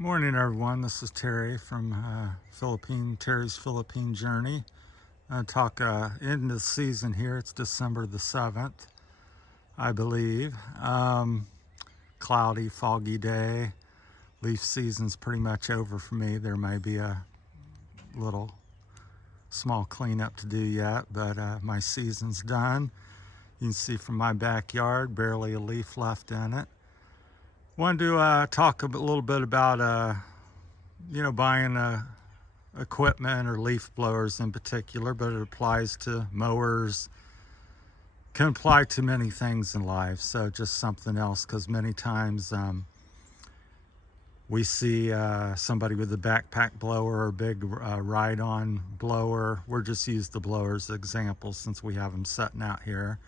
Morning, everyone. This is Terry from Terry's Philippine Journey. Talk end of the season here. It's December the 7th, I believe. Cloudy, foggy day. Leaf season's pretty much over for me. There may be a little small cleanup to do yet, but my season's done. You can see from my backyard, barely a leaf left in it. Wanted to talk a little bit about buying equipment or leaf blowers in particular, but it applies to mowers, can apply to many things in life. So just something else, because many times we see somebody with a backpack blower or big ride-on blower. We're just use the blower as an example since we have them sitting out here.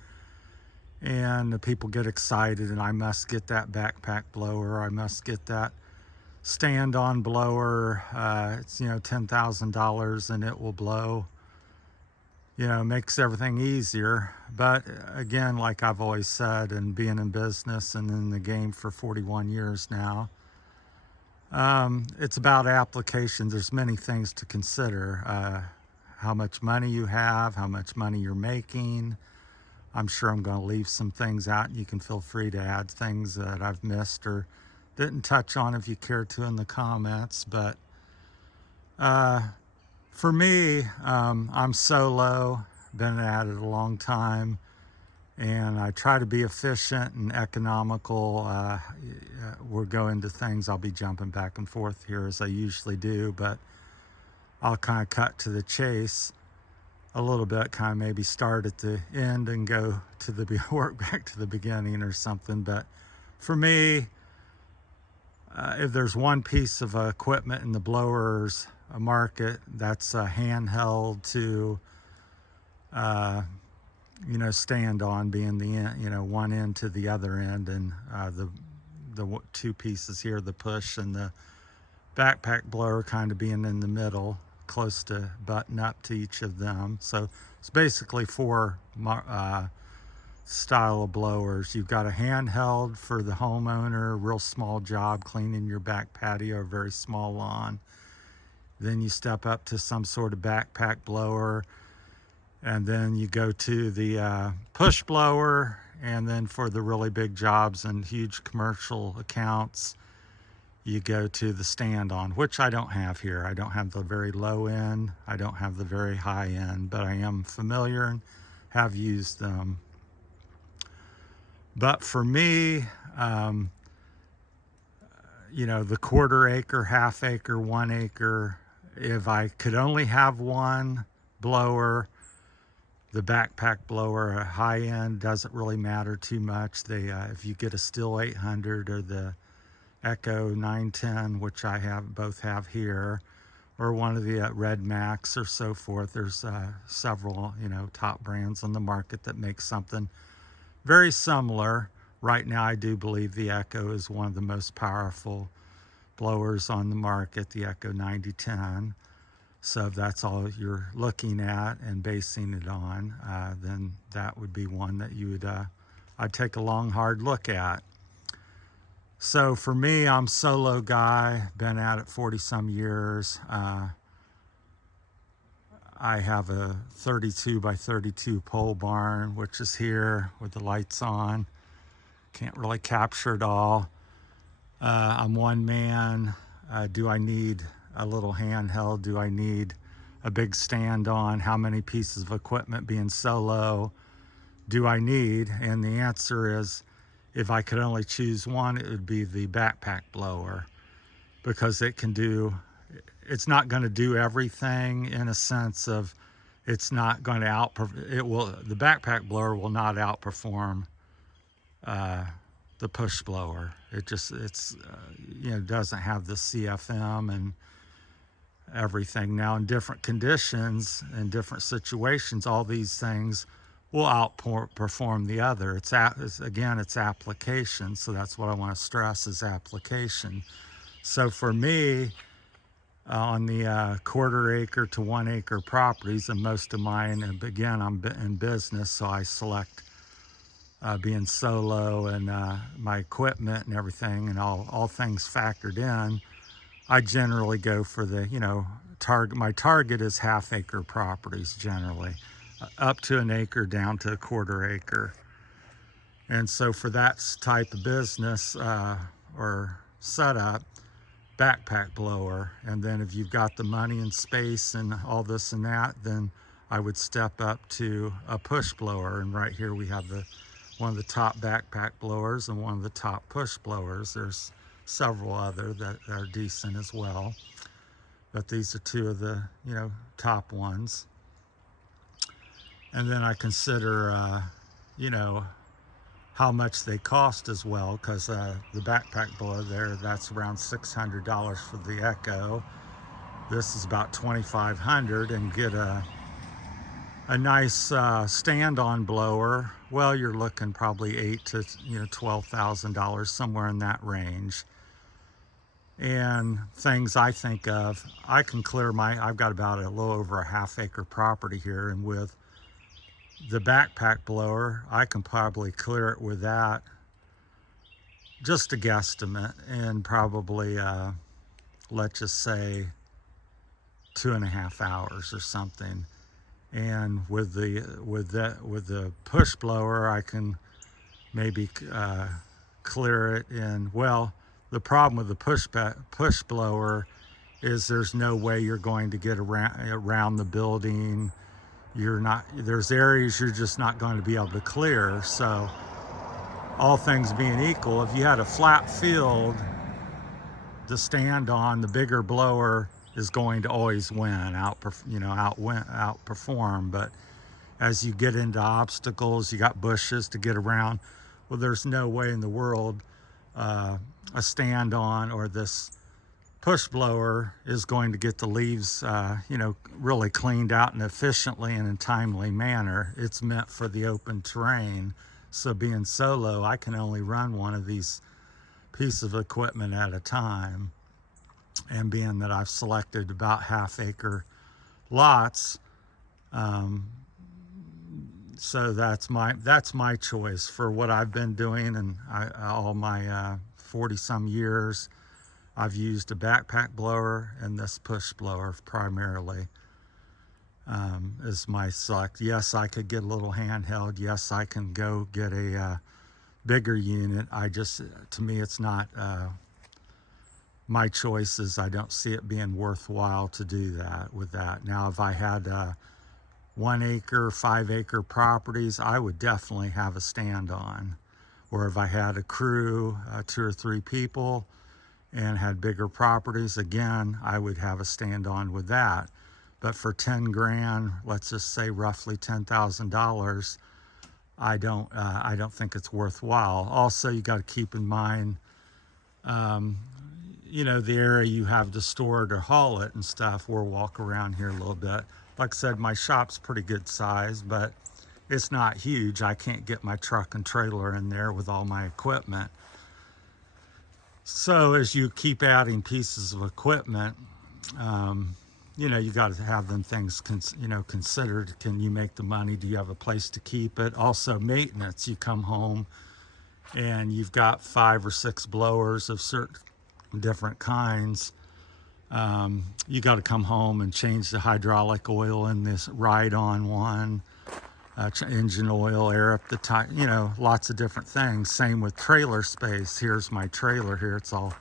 And the people get excited, and I must get that backpack blower. I must get that stand-on blower. It's $10,000 and it will blow. Makes everything easier. But again, like I've always said, and being in business and in the game for 41 years now, it's about application. There's many things to consider. How much money you have, how much money you're making. I'm sure I'm going to leave some things out, and you can feel free to add things that I've missed or didn't touch on if you care to in the comments. But for me, I'm solo, been at it a long time, and I try to be efficient and economical. We'll go into things. I'll be jumping back and forth here as I usually do, but I'll kind of cut to the chase a little bit, kind of maybe start at the end and go to the work back to the beginning or something. But for me, if there's one piece of equipment in the blowers market that's handheld to stand on, being the end, one end to the other end, and the two pieces here, the push and the backpack blower, kind of being in the middle, close to button up to each of them. So it's basically four style of blowers. You've got a handheld for the homeowner, real small job, cleaning your back patio or very small lawn. Then you step up to some sort of backpack blower, and then you go to the push blower, and then for the really big jobs and huge commercial accounts, you go to the stand-on, which I don't have here. I don't have the very low end. I don't have the very high end, but I am familiar and have used them. But for me, the quarter acre, half acre, 1 acre, if I could only have one blower, the backpack blower, a high end, doesn't really matter too much. If you get a Stihl 800 or the Echo 910, which I both have here, or one of the Red Max or so forth. There's several, top brands on the market that make something very similar. Right now, I do believe the Echo is one of the most powerful blowers on the market, the Echo 9010. So if that's all you're looking at and basing it on, then that would be one that I'd take a long, hard look at. So for me, I'm a solo guy, been at it 40 some years. I have a 32 by 32 pole barn, which is here with the lights on. Can't really capture it all. I'm one man. Do I need a little handheld? Do I need a big stand on? How many pieces of equipment, being solo, do I need? And the answer is, if I could only choose one, it would be the backpack blower, because it's not going to do everything, in a sense of it's not going to the backpack blower will not outperform the push blower. It doesn't have the CFM and everything. Now, in different conditions and different situations, all these things will outperform the other. It's application. So that's what I want to stress, is application. So for me, on the quarter acre to 1 acre properties, and most of mine, and again, I'm in business, so I select being solo and my equipment and everything, and all things factored in. I generally go for the, target. My target is half-acre properties generally, up to an acre down to a quarter acre. And so for that type of business or setup, backpack blower. And then if you've got the money and space and all this and that, then I would step up to a push blower. And right here we have one of the top backpack blowers and one of the top push blowers. There's several other that are decent as well, but these are two of the top ones. And then I consider how much they cost as well, because the backpack blower there, that's around $600 for the Echo. This is about $2,500, and get a nice stand-on blower. Well, you're looking probably $8,000 to $12,000, somewhere in that range. And things I think of, I can clear I've got about a little over a half-acre property here, and with the backpack blower, I can probably clear it with that, just a guesstimate, in probably let's just say 2.5 hours or something. And with the push blower, I can maybe clear it in, well, the problem with the push blower is there's no way you're going to get around the building. There's areas you're just not going to be able to clear. So all things being equal, if you had a flat field to stand on, the bigger blower is going to always win, outperform. But as you get into obstacles, you got bushes to get around. Well, there's no way in the world a stand on or this push blower is going to get the leaves, really cleaned out and efficiently and in a timely manner. It's meant for the open terrain. So being solo, I can only run one of these pieces of equipment at a time. And being that I've selected about half-acre lots, so that's my choice for what I've been doing. And all my 40-some years, I've used a backpack blower and this push blower primarily is my select. Yes, I could get a little handheld. Yes, I can go get a bigger unit. To me, it's not my choices. I don't see it being worthwhile to do that with that. Now, if I had 1 acre, 5 acre properties, I would definitely have a stand on. Or if I had a crew, 2 or 3 people, and had bigger properties, again, I would have a stand on with that. But for 10 grand, let's just say roughly $10,000, I don't think it's worthwhile. Also, you got to keep in mind, the area you have to store it or haul it and stuff. We'll walk around here a little bit. Like I said, my shop's pretty good size, but it's not huge. I can't get my truck and trailer in there with all my equipment. So as you keep adding pieces of equipment, you got to have them things, considered. Can you make the money? Do you have a place to keep it? Also maintenance. You come home and you've got 5 or 6 blowers of certain different kinds. You got to come home and change the hydraulic oil in this ride-on one, engine oil, air up the tire, lots of different things. Same with trailer space. Here's my trailer here. It's all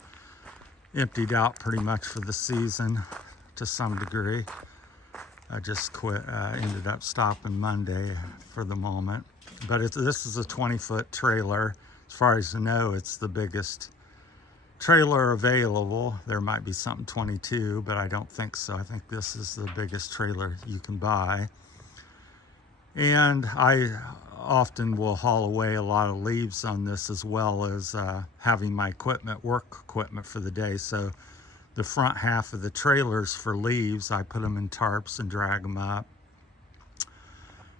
emptied out pretty much for the season to some degree. I just ended up stopping Monday for the moment. But this is a 20-foot trailer. As far as I know, it's the biggest trailer available. There might be something 22, but I don't think so. I think this is the biggest trailer you can buy. And I often will haul away a lot of leaves on this, as well as having my work equipment for the day. So the front half of the trailers for leaves, I put them in tarps and drag them up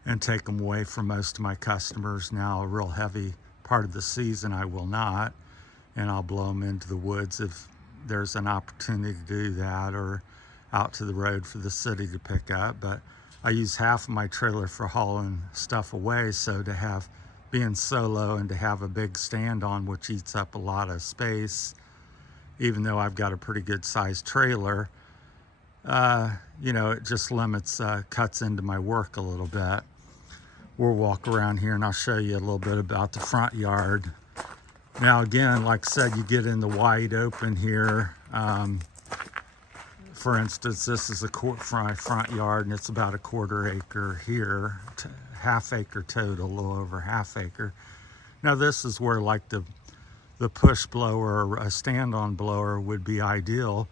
and take them away for most of my customers. Now, a real heavy part of the season, I will not, and I'll blow them into the woods if there's an opportunity to do that, or out to the road for the city to pick up. But I use half of my trailer for hauling stuff away, so being solo and to have a big stand on, which eats up a lot of space even though I've got a pretty good sized trailer. You know, it just limits, cuts into my work a little bit. We'll walk around here and I'll show you a little bit about the front yard. Now again, like I said, you get in the wide open here. For instance, this is a front yard and it's about a 1/4 acre here, half acre total, a little over half acre. Now this is where like the push blower or a stand-on blower would be ideal.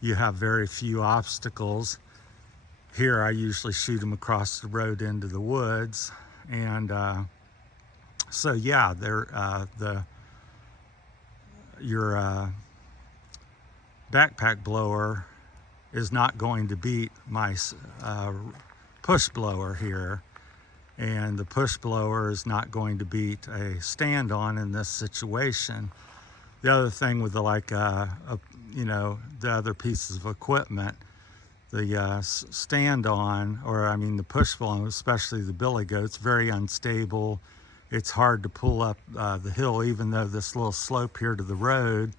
You have very few obstacles. Here I usually shoot them across the road into the woods. And so yeah, your backpack blower is not going to beat my push blower here, and the push blower is not going to beat a stand-on in this situation. The other thing with the you know, the other pieces of equipment, the stand-on, or I mean the push blower, especially the billy goat's very unstable. It's hard to pull up the hill, even though this little slope here to the road,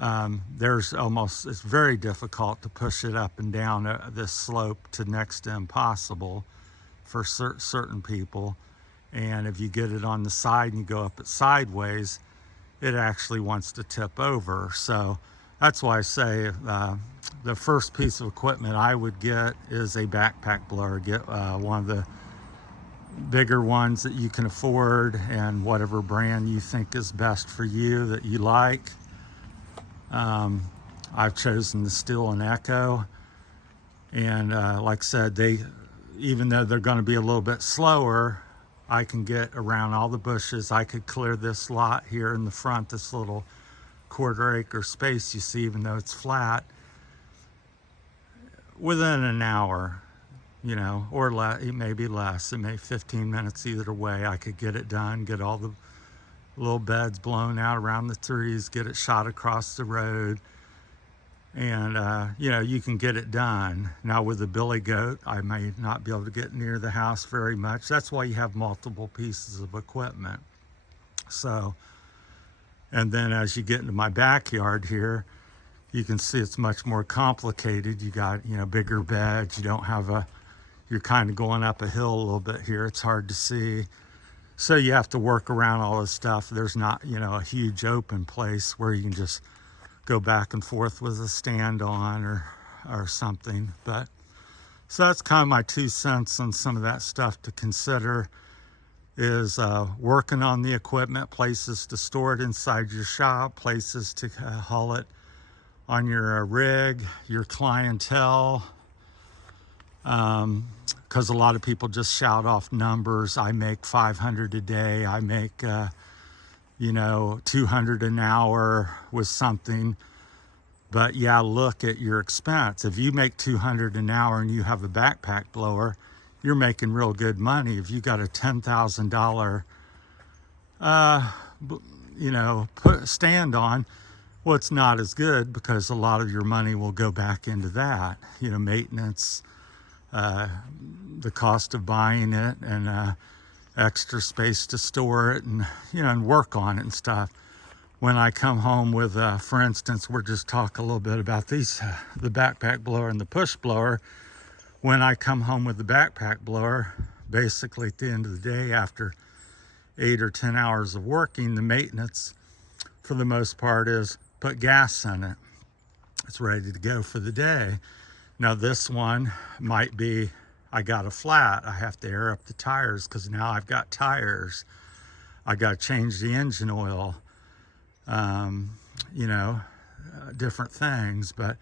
it's very difficult to push it up and down this slope to next to impossible for certain people. And if you get it on the side and you go up it sideways, it actually wants to tip over. So that's why I say the first piece of equipment I would get is a backpack blower. Get one of the bigger ones that you can afford, and whatever brand you think is best for you that you like. I've chosen the Stihl and Echo, and like I said, even though they're going to be a little bit slower, I can get around all the bushes. I could clear this lot here in the front, this little 1/4 acre space you see, even though it's flat, within an hour, you know, or maybe less. It may 15 minutes either way. I could get it done, get all the little beds blown out around the trees, get it shot across the road, and you know, you can get it done. Now with the billy goat, I may not be able to get near the house very much. That's why you have multiple pieces of equipment. So, and then as you get into my backyard here, you can see it's much more complicated. You got, you know, bigger beds. You don't have you're kind of going up a hill a little bit here. It's hard to see. So you have to work around all this stuff. There's not, you know, a huge open place where you can just go back and forth with a stand on or something. But so that's kind of my 2 cents on some of that stuff to consider, is working on the equipment, places to store it inside your shop, places to haul it on your rig, your clientele. Because a lot of people just shout off numbers. I make 500 a day. I make, you know, 200 an hour with something. But yeah, look at your expense. If you make 200 an hour and you have a backpack blower, you're making real good money. If you got a $10,000, you know, stand on, well, it's not as good because a lot of your money will go back into that, you know, maintenance, the cost of buying it, and extra space to store it, and you know, and work on it and stuff. When I come home with, for instance, we're just talking a little bit about these, the backpack blower and the push blower. When I come home with the backpack blower, basically at the end of the day, after 8 or 10 hours of working, the maintenance for the most part is put gas in it. It's ready to go for the day. Now this one might be, I got a flat. I have to air up the tires because now I've got tires. I got to change the engine oil, you know, different things. But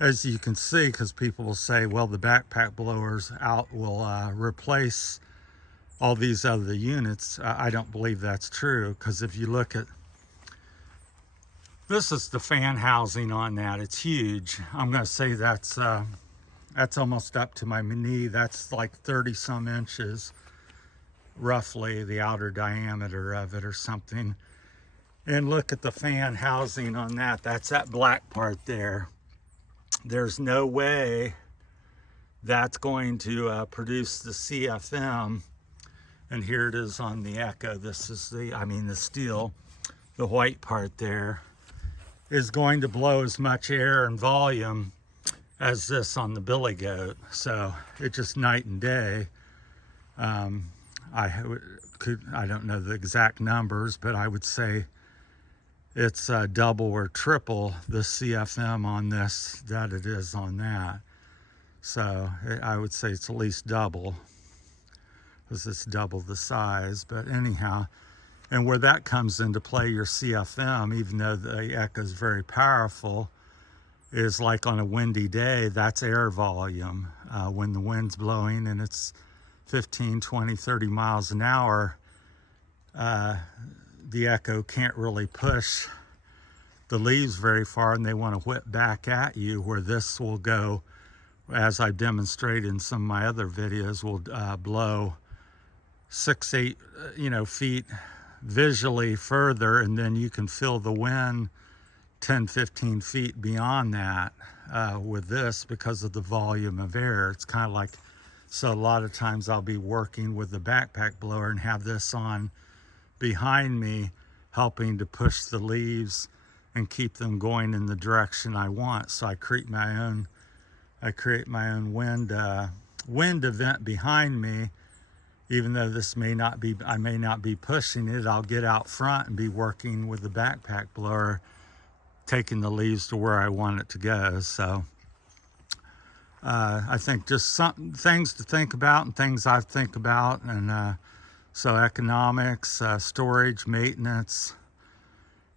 as you can see, because people will say, well, the backpack blowers will replace all these other units. I don't believe that's true, because if you look at, this is the fan housing on that. It's huge. I'm going to say that's almost up to my knee. That's like 30 some inches, roughly, the outer diameter of it or something. And look at the fan housing on that. That's that black part there. There's no way that's going to produce the CFM. And here it is on the Echo. This is the Stihl, the white part there. is going to blow as much air and volume as this on the billy goat. So it's just night and day. I don't know the exact numbers, but I would say it's double or triple the CFM on this that it is on that. So I would say it's at least double, because it's double the size. But anyhow, and where that comes into play, your CFM, even though the echo is very powerful, is like on a windy day, that's air volume. When the wind's blowing and it's 15, 20, 30 miles an hour, the echo can't really push the leaves very far, and they want to whip back at you, where this will go, as I demonstrated in some of my other videos, will blow 6, 8 feet visually further, and then you can feel the wind 10, 15 feet beyond that with this, because of the volume of air. It's kind of like, so a lot of times I'll be working with the backpack blower and have this on behind me, helping to push the leaves and keep them going in the direction I want. So I create my own wind event behind me. Even though this may not be, I may not be pushing it, I'll get out front and be working with the backpack blower, taking the leaves to where I want it to go. So I think just some things to think about, and things I think about. And so economics, storage, maintenance,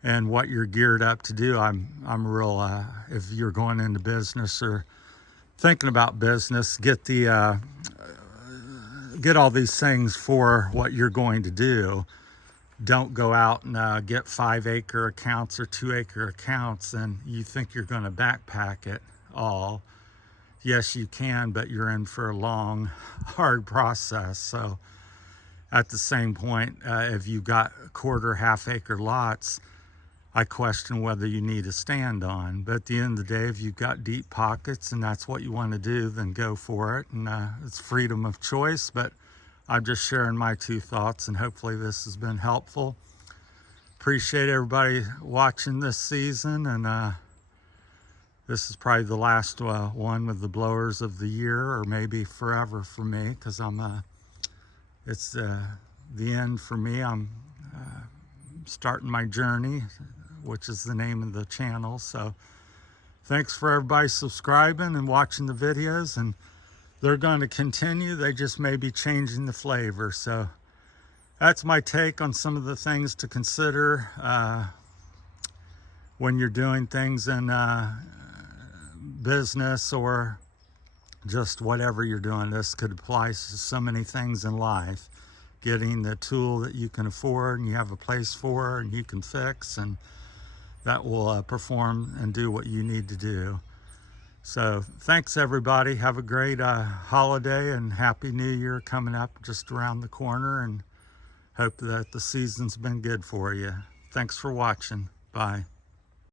and what you're geared up to do. I'm real, if you're going into business or thinking about business, get all these things for what you're going to do. Don't go out and get 5-acre accounts or 2-acre accounts and you think you're going to backpack it all. Yes, you can, but you're in for a long, hard process. So at the same point, if you got quarter, half-acre lots, I question whether you need a stand on. But at the end of the day, if you've got deep pockets and that's what you want to do, then go for it. And it's freedom of choice, but I'm just sharing my 2 thoughts, and hopefully this has been helpful. Appreciate everybody watching this season, and this is probably the last one with the blowers of the year, or maybe forever for me, because it's the end for me. I'm starting my journey, which is the name of the channel. So thanks for everybody subscribing and watching the videos, and they're going to continue. They just may be changing the flavor. So that's my take on some of the things to consider when you're doing things in business or just whatever you're doing. This could apply to so many things in life. Getting the tool that you can afford and you have a place for and you can fix, and that will perform and do what you need to do. So thanks everybody. Have a great holiday, and Happy New Year coming up just around the corner, and hope that the season's been good for you. Thanks for watching. Bye.